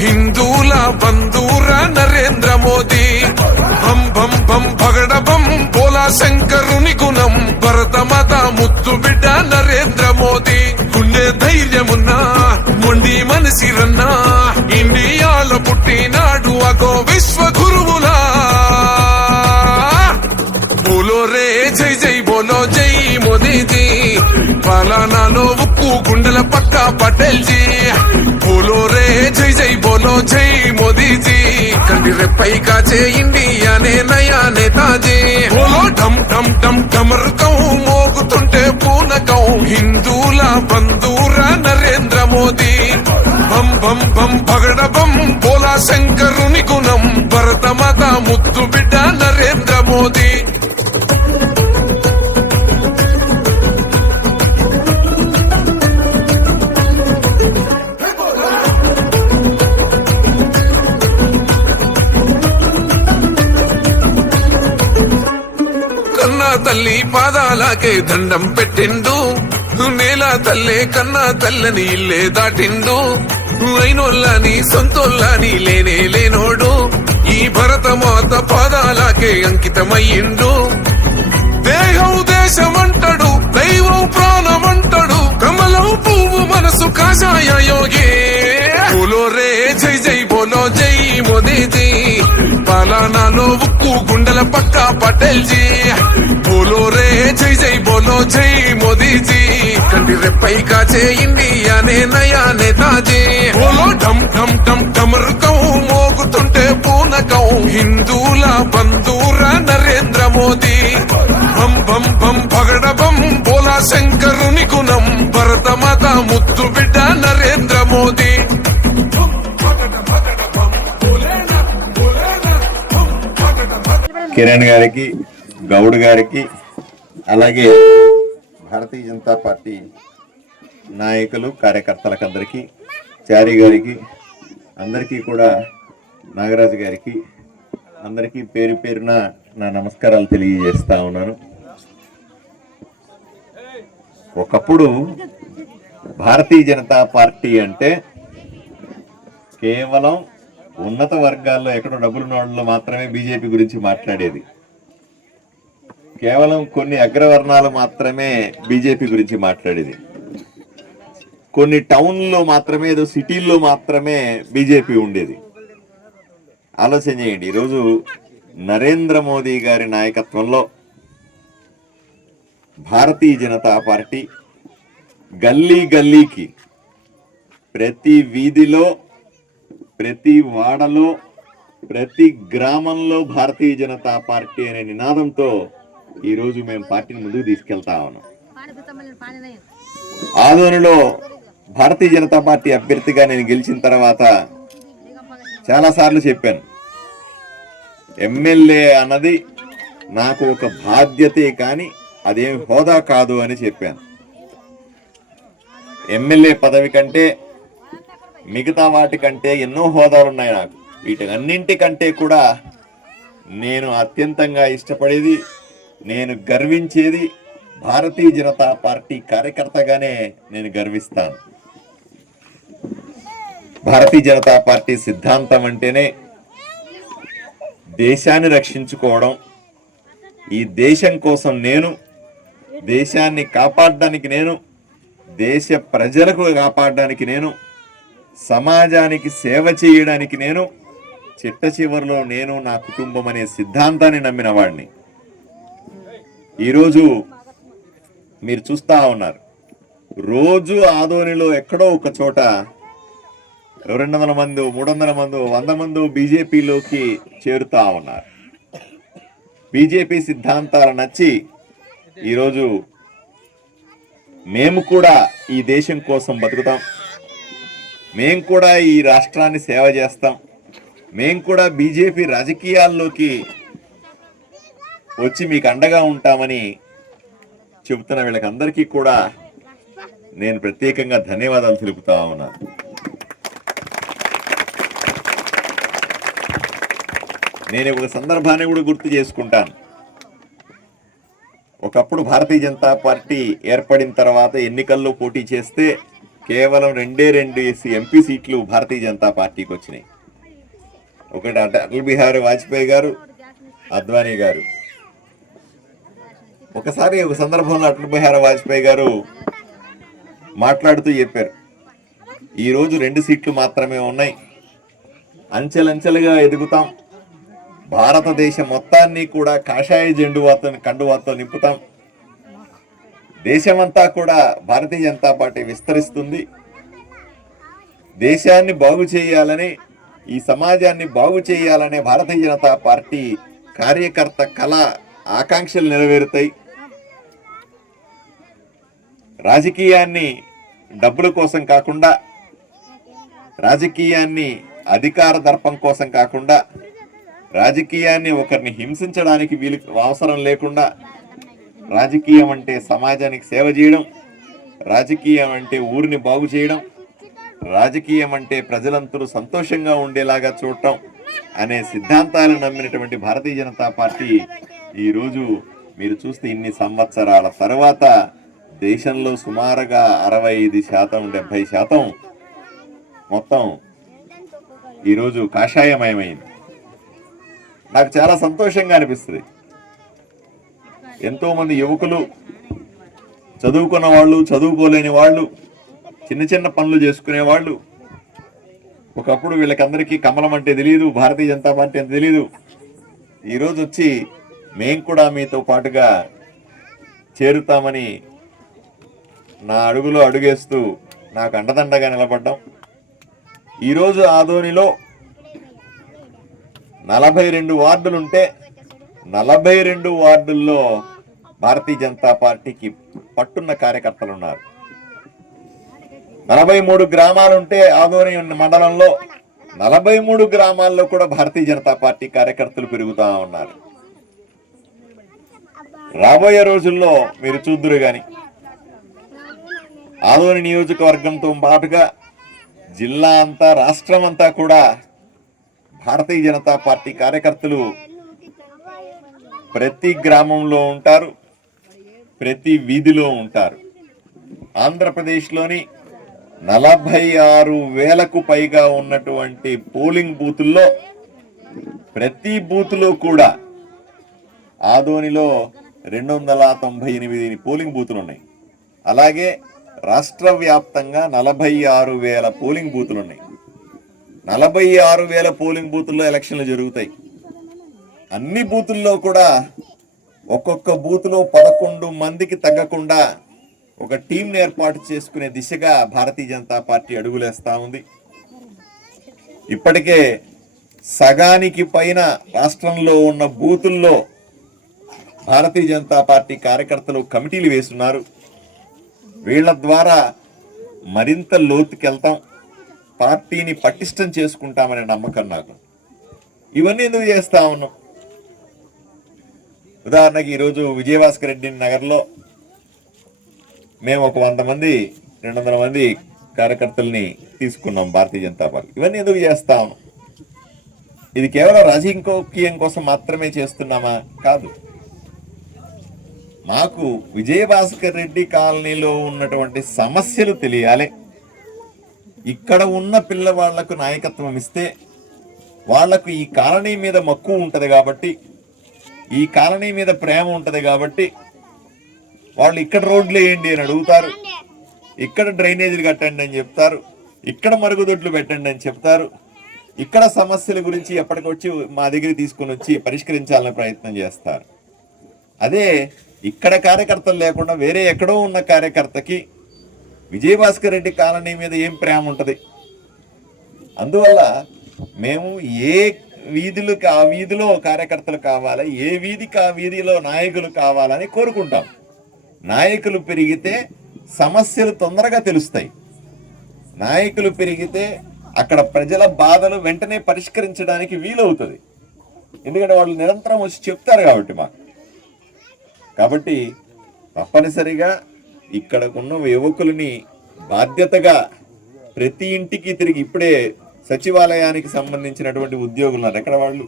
హిందూల బంధూర నరేంద్ర మోదీ. భం భం భం భగడ భం బోలా శంకరుని గుణం. భరత మాత ముత్తు బిడ్డ నరేంద్ర మోదీ. గుండె ధైర్యమున్నా మొండి మనసిరన్నా. ఇండియాలో పుట్టినాడు అగో విశ్వ గురువులా బోలో రే జై జై బోలో జై మోదీజీ. పలానా ఉక్కు గుండెల పక్క పటేల్ జీ బోలో రే జై జై బోలో జై మోదీజీ. కంటి రెప్పై కాచే ఇండియానే నయా నేతాజీ బోలో ఢమ్ ఢమ్ ఢమ్ ఢమరుకం మోగుతుంటే పూనకం హిందూల బంధూర నరేంద్ర మోదీ. బం బం బం పగడ బం బోలా శంకరుని గుణం. భరత మాత ముద్దు బిడ్డ తల్లి పాదాలకే దండం పెట్టిండు. నేల తల్లే కన్నా తల్లని ఇల్లే దాటిండు. అయినోళ్ళని సొంతోళ్ళని లేనే లేనోడు. ఈ భరత మాత పాదాలకే అంకితమయ్యిండు. దేహం దేశమంటడు దైవం ప్రాణమంటడు కమలం పువ్వు మనసు కాషాయ యోగే. బోలో రే జై జై బోలో జై మోదీజీ. పలానాలో ఉక్కు గుండెల పక్క పటేల్ జీ బోలో రే జై జై బోలో జై మోదీజీ. కంటి రెప్పై కాచే ఇండియానే నయా నేతాజీ బోలో ఢమ్ ఢమ్ ఢమ్ ఢమరుకం మోగుతుంటే పూనకం. హిందూల బంధూర నరేంద్ర మోదీ. బం బం బం భగడ బం బోలా శంకరుని గుణం. భరత మాత ముద్దు బిడ్డ నరేంద్ర మోదీ. కిరణ్ గారికి గౌడ్ గారికి అలాగే భారతీయ జనతా పార్టీ నాయకులు కార్యకర్తలకు అందరికీ చారి గారికి అందరికీ కూడా నాగరాజు గారికి అందరికీ పేరు పేరున నా నమస్కారాలు తెలియజేస్తా ఉన్నాను. ఒకప్పుడు భారతీయ జనతా పార్టీ అంటే కేవలం ఉన్నత వర్గాల్లో ఎక్కడో డబ్బులు వాళ్ళు మాత్రమే బీజేపీ గురించి మాట్లాడేది. కేవలం కొన్ని అగ్రవర్ణాలు మాత్రమే బీజేపీ గురించి మాట్లాడేది. కొన్ని టౌన్లో మాత్రమే ఏదో సిటీల్లో మాత్రమే బీజేపీ ఉండేది. ఆలోచన చేయండి ఈరోజు నరేంద్ర మోదీ గారి నాయకత్వంలో భారతీయ జనతా పార్టీ గల్లీ గల్లీకి ప్రతి వీధిలో ప్రతి వాడలో ప్రతి గ్రామంలో భారతీయ జనతా పార్టీ అనే నినాదంతో ఈరోజు మేము పార్టీని ముందుకు తీసుకెళ్తా ఉన్నాం. ఆదోనిలో భారతీయ జనతా పార్టీ అభ్యర్థిగా నేను గెలిచిన తర్వాత చాలాసార్లు చెప్పాను. ఎమ్మెల్యే అన్నది నాకు ఒక బాధ్యతే కానీ అదేమి హోదా కాదు అని చెప్పాను. ఎమ్మెల్యే పదవి కంటే మిగతా వాటికంటే ఎన్నో హోదాలు ఉన్నాయి నాకు వీటన్నింటికంటే కూడా నేను అత్యంతంగా ఇష్టపడేది నేను గర్వించేది భారతీయ జనతా పార్టీ కార్యకర్తగానే నేను గర్విస్తాను. భారతీయ జనతా పార్టీ సిద్ధాంతం అంటేనే దేశాన్ని రక్షించుకోవడం. ఈ దేశం కోసం నేను దేశాన్ని కాపాడడానికి నేను దేశ ప్రజలకు కాపాడడానికి నేను సమాజానికి సేవ చేయడానికి నేను చిట్ట చివరిలో నేను నా కుటుంబం అనే సిద్ధాంతాన్ని నమ్మిన వాడిని. ఈరోజు మీరు చూస్తూ ఉన్నారు. రోజు ఆదోనిలో ఎక్కడో ఒక చోట రెండు వందల మంది మూడు వందల మంది వంద మంది బీజేపీలోకి చేరుతా ఉన్నారు. బీజేపీ సిద్ధాంతాలు నచ్చి ఈరోజు మేము కూడా ఈ దేశం కోసం బతుకుతాం. మేము కూడా ఈ రాష్ట్రాన్ని సేవ చేస్తాం. మేము కూడా బీజేపీ రాజకీయాల్లోకి వచ్చి మీకు అండగా ఉంటామని చెబుతున్న వీళ్ళకందరికీ కూడా నేను ప్రత్యేకంగా ధన్యవాదాలు తెలుపుతా ఉన్నాను నేను ఒక సందర్భాన్ని కూడా గుర్తు చేసుకుంటాను. ఒకప్పుడు భారతీయ జనతా పార్టీ ఏర్పడిన తర్వాత ఎన్నికల్లో పోటీ చేస్తే కేవలం రెండే రెండు ఎంపీ సీట్లు భారతీయ జనతా పార్టీకి వచ్చినాయి. ఒకటి అటల్ బిహారీ వాజ్పేయి గారు అద్వానీ గారు. ఒకసారి ఒక సందర్భంలో అటల్ బిహారీ వాజ్పేయి గారు మాట్లాడుతూ చెప్పారు. ఈరోజు రెండు సీట్లు మాత్రమే ఉన్నాయి. అంచెలంచెలుగా ఎదుగుతాం. భారతదేశం మొత్తాన్ని కూడా కాషాయ జెండువాతో కండువాతో నింపుతాం. దేశమంతా కూడా భారతీయ జనతా పార్టీ విస్తరిస్తుంది. దేశాన్ని బాగు చేయాలని ఈ సమాజాన్ని బాగు చేయాలనే భారతీయ జనతా పార్టీ కార్యకర్త కళ ఆకాంక్షలు నెరవేరుతాయి. రాజకీయాన్ని డబ్బుల కోసం కాకుండా రాజకీయాన్ని అధికార దర్పం కోసం కాకుండా రాజకీయాన్ని ఒకరిని హింసించడానికి వీలు అవసరం లేకుండా రాజకీయం అంటే సమాజానికి సేవ చేయడం రాజకీయం అంటే ఊరిని బాగు చేయడం రాజకీయం అంటే ప్రజలందరూ సంతోషంగా ఉండేలాగా చూడటం అనే సిద్ధాంతాలు నమ్మినటువంటి భారతీయ జనతా పార్టీ ఈరోజు మీరు చూస్తే ఇన్ని సంవత్సరాల తర్వాత దేశంలో సుమారుగా అరవై ఐదు శాతం డెబ్బై శాతం మొత్తం ఈరోజు కాషాయమయమైంది. నాకు చాలా సంతోషంగా అనిపిస్తుంది. ఎంతోమంది యువకులు చదువుకున్న వాళ్ళు చదువుకోలేని వాళ్ళు చిన్న చిన్న పనులు చేసుకునే వాళ్ళు ఒకప్పుడు వీళ్ళకందరికీ కమలం అంటే తెలియదు భారతీయ జనతా పార్టీ అంటే తెలియదు ఈరోజు వచ్చి మేము కూడా మీతో పాటుగా చేరుతామని నా అడుగులో అడుగేస్తూ నాకు అండదండగా నిలబడ్డాం. ఈరోజు ఆదోనిలో నలభై రెండు వార్డులుంటే నలభై రెండు వార్డుల్లో భారతీయ జనతా పార్టీకి పట్టున్న కార్యకర్తలు ఉన్నారు నలభై మూడు గ్రామాలుంటే ఆదోని మండలంలో నలభై మూడు గ్రామాల్లో కూడా భారతీయ జనతా పార్టీ కార్యకర్తలు పెరుగుతూ ఉన్నారు. రాబోయే రోజుల్లో మీరు చూద్దురు కానీ ఆదోని నియోజకవర్గంతో పాటుగా జిల్లా అంతా రాష్ట్రం అంతా కూడా భారతీయ జనతా పార్టీ కార్యకర్తలు ప్రతి గ్రామంలో ఉంటారు ప్రతి వీధిలో ఉంటారు. ఆంధ్రప్రదేశ్లోని నలభై ఆరు వేలకు పైగా ఉన్నటువంటి పోలింగ్ బూతుల్లో ప్రతి బూత్లో కూడా ఆదోనిలో రెండు వందల తొంభై ఎనిమిది పోలింగ్ బూతులు ఉన్నాయి అలాగే రాష్ట్ర వ్యాప్తంగా నలభై ఆరు వేల పోలింగ్ బూతులు ఉన్నాయి నలభై ఆరు వేల పోలింగ్ బూతుల్లో ఎలక్షన్లు జరుగుతాయి. అన్ని బూతుల్లో కూడా ఒక్కొక్క బూత్లో పదకొండు మందికి తగ్గకుండా ఒక టీంని ఏర్పాటు చేసుకునే దిశగా భారతీయ జనతా పార్టీ అడుగులేస్తా ఉంది. ఇప్పటికే సగానికి పైన రాష్ట్రంలో ఉన్న బూతుల్లో భారతీయ జనతా పార్టీ కార్యకర్తలు కమిటీలు వేస్తున్నారు. వీళ్ళ ద్వారా మరింత లోతుకెళ్తాం. పార్టీని పటిష్టం చేసుకుంటామనే నమ్మకం నాకు. ఇవన్నీ ఎందుకు చేస్తా ఉన్నాం? ఉదాహరణకి ఈరోజు విజయభాస్కర్ రెడ్డి నగర్లో మేము ఒక వంద మంది రెండు వందల మంది కార్యకర్తల్ని తీసుకున్నాం భారతీయ జనతా పార్టీ. ఇవన్నీ ఎందుకు చేస్తా ఉన్నాం? ఇది కేవలం రాజకీయం కోసం మాత్రమే చేస్తున్నామా? కాదు. మాకు విజయభాస్కర్ రెడ్డి కాలనీలో ఉన్నటువంటి సమస్యలు తెలియాలి. ఇక్కడ ఉన్న పిల్లవాళ్ళకు నాయకత్వం ఇస్తే వాళ్ళకు ఈ కాలనీ మీద మక్కువ ఉంటుంది కాబట్టి ఈ కాలనీ మీద ప్రేమ ఉంటుంది కాబట్టి వాళ్ళు ఇక్కడ రోడ్లు వేయండి అని అడుగుతారు. ఇక్కడ డ్రైనేజీలు కట్టండి అని చెప్తారు. ఇక్కడ మరుగుదొడ్లు పెట్టండి అని చెప్తారు. ఇక్కడ సమస్యల గురించి ఎప్పటికొచ్చి మా దగ్గర తీసుకొని వచ్చి పరిష్కరించాలని ప్రయత్నం చేస్తారు. అదే ఇక్కడ కార్యకర్తలు లేకుండా వేరే ఎక్కడో ఉన్న కార్యకర్తకి విజయభాస్కర్ రెడ్డి కాలనీ మీద ఏం ప్రేమ ఉంటుంది? అందువల్ల మేము ఏ వీధులకు ఆ వీధిలో కార్యకర్తలు కావాలి ఏ వీధికి ఆ వీధిలో నాయకులు కావాలని కోరుకుంటాం. నాయకులు పెరిగితే సమస్యలు తొందరగా తెలుస్తాయి. నాయకులు పెరిగితే అక్కడ ప్రజల బాధలు వెంటనే పరిష్కరించడానికి వీలవుతుంది. ఎందుకంటే వాళ్ళు నిరంతరం వచ్చి చెప్తారు కాబట్టి మాకు. కాబట్టి తప్పనిసరిగా ఇక్కడకున్న యువకులని బాధ్యతగా ప్రతి ఇంటికి తిరిగి ఇప్పుడే సచివాలయానికి సంబంధించినటువంటి ఉద్యోగులు ఉన్నారు. ఎక్కడ వాళ్ళు?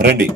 రండి.